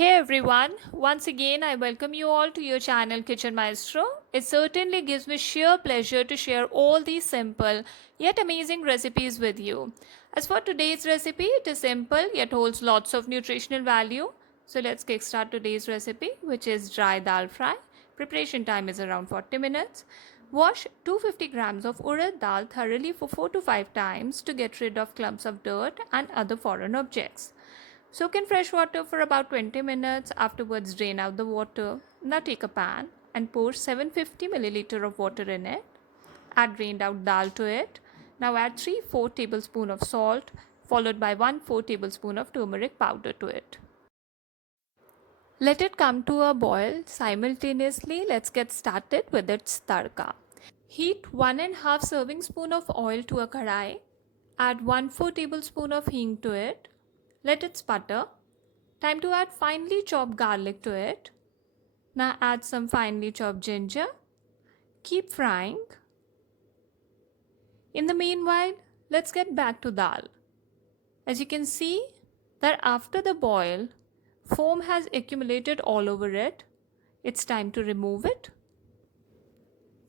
Hey everyone, once again I welcome you all to your channel Kitchen Maestro. It certainly gives me sheer pleasure to share all these simple yet amazing recipes with you. As for today's recipe, it is simple yet holds lots of nutritional value. So let's kickstart today's recipe, which is dry dal fry. Preparation time is around 40 minutes. Wash 250 grams of urad dal thoroughly for 4 to 5 times to get rid of clumps of dirt and other foreign objects. Soak in fresh water for about 20 minutes. Afterwards, drain out the water. Now take a pan and pour 750 milliliter of water in it. Add drained out dal to it. Now add 3/4 tablespoon of salt followed by 1/4 tablespoon of turmeric powder to it. Let it come to a boil. Simultaneously, let's get started with its tadka. Heat 1.5 serving spoon of oil to a kadai. Add 1/4 tablespoon of hing to it. Let it sputter. Time to add finely chopped garlic to it. Now add some finely chopped ginger. Keep frying. In the meanwhile, let's get back to dal. As you can see that after the boil, foam has accumulated all over it. It's time to remove it.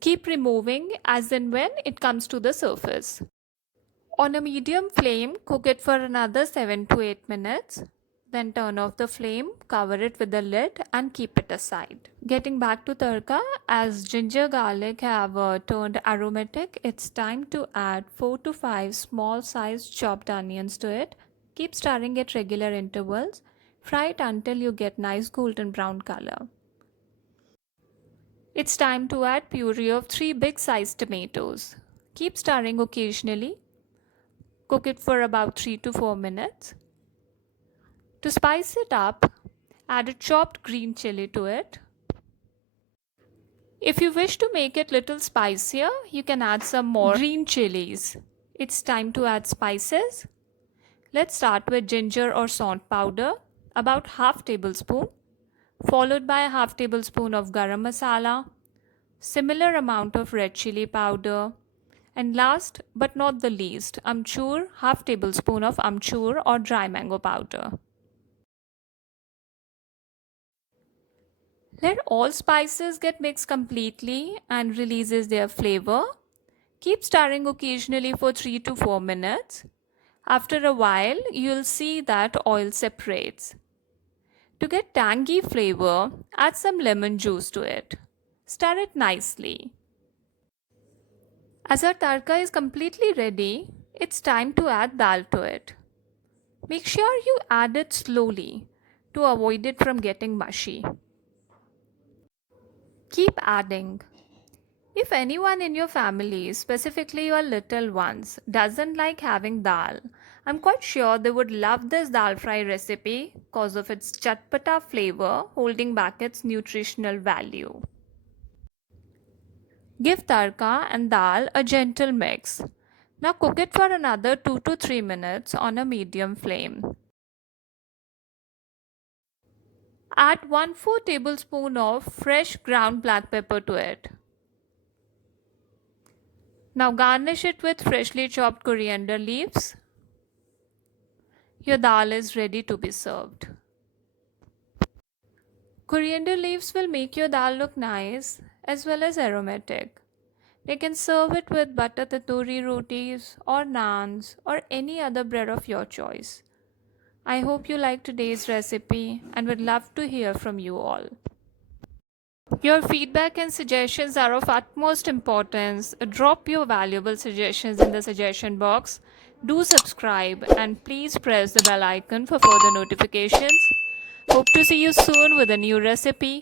Keep removing as and when it comes to the surface. On a medium flame, cook it for another 7 to 8 minutes. Then turn off the flame, cover it with the lid and keep it aside. Getting back to tadka, as ginger garlic have turned aromatic, it's time to add 4 to 5 small sized chopped onions to it. Keep stirring at regular intervals. Fry it until you get nice golden brown color. It's time to add puree of 3 big sized tomatoes. Keep stirring occasionally. Cook it for about 3 to 4 minutes. To spice it up, add a chopped green chili to it. If you wish to make it little spicier, you can add some more green chilies. It's time to add spices. Let's start with ginger or saunt powder, about half tablespoon, followed by a half tablespoon of garam masala, similar amount of red chili powder, and last but not the least, amchur, half tablespoon of amchur or dry mango powder. Let all spices get mixed completely and releases their flavor. Keep stirring occasionally for 3 to 4 minutes. After a while, you'll see that oil separates. To get tangy flavor, add some lemon juice to it. Stir it nicely. As our tadka is completely ready, it's time to add dal to it. Make sure you add it slowly to avoid it from getting mushy. Keep adding. If anyone in your family, specifically your little ones, doesn't like having dal, I'm quite sure they would love this dal fry recipe because of its chatpata flavor holding back its nutritional value. Give tadka and dal a gentle mix. Now cook it for another 2 to 3 minutes on a medium flame. Add 1/4 tablespoon of fresh ground black pepper to it. Now garnish it with freshly chopped coriander leaves. Your dal is ready to be served. Coriander leaves will make your dal look nice as well as aromatic. You can serve it with butter tandoori rotis or naans or any other bread of your choice. I hope you liked today's recipe and would love to hear from you all. Your feedback and suggestions are of utmost importance. Drop your valuable suggestions in the suggestion box. Do subscribe and please press the bell icon for further notifications. Hope to see you soon with a new recipe.